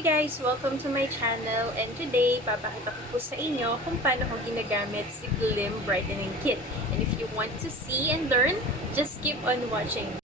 Hi guys! Welcome to my channel and today, papakita ko po sa inyo kung paano ko ginagamit si Gleam Brightening Kit. And if you want to see and learn, just keep on watching.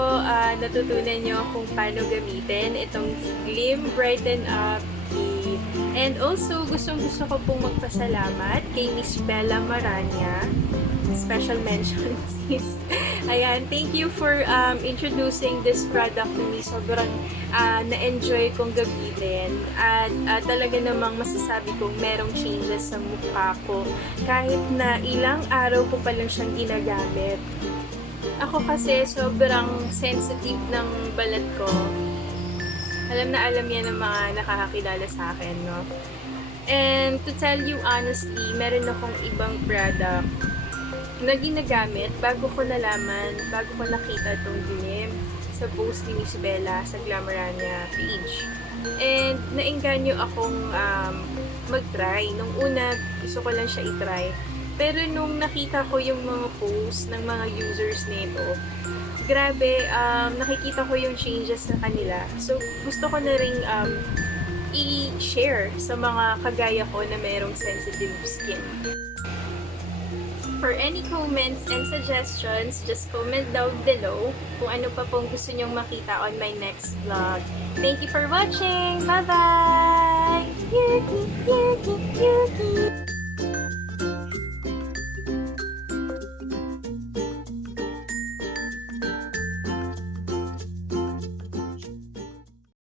po natutunan nyo kung paano gamitin itong Gleam Brighten Up Kit. And also, gustong-gusto ko pong magpasalamat kay Miss Bela Malaraña. Special mention, sis. Ayan, thank you for introducing this product to me. Sobrang na-enjoy kong gamitin. At talaga namang masasabi kong merong changes sa mukha ko. Kahit na ilang araw ko pa lang siyang ginagamit. Ako kasi sobrang sensitive ng balat ko. Alam na alam yan ng mga nakakakilala sa akin, no? And to tell you honestly, meron akong ibang product na ginagamit bago ko nalaman, bago ko nakita itong Gleam sa post ni Miss Bela sa Glamaraña page. And naengganyo akong mag-try. Nung una, gusto ko lang siya i-try. Pero nung nakita ko yung mga post ng mga users nito, grabe, nakikita ko yung changes sa kanila. So, gusto ko na rin i-share sa mga kagaya ko na mayroong sensitive skin. For any comments and suggestions, just comment down below kung ano pa pong gusto nyong makita on my next vlog. Thank you for watching! Bye-bye! Yuki, Yuki, Yuki!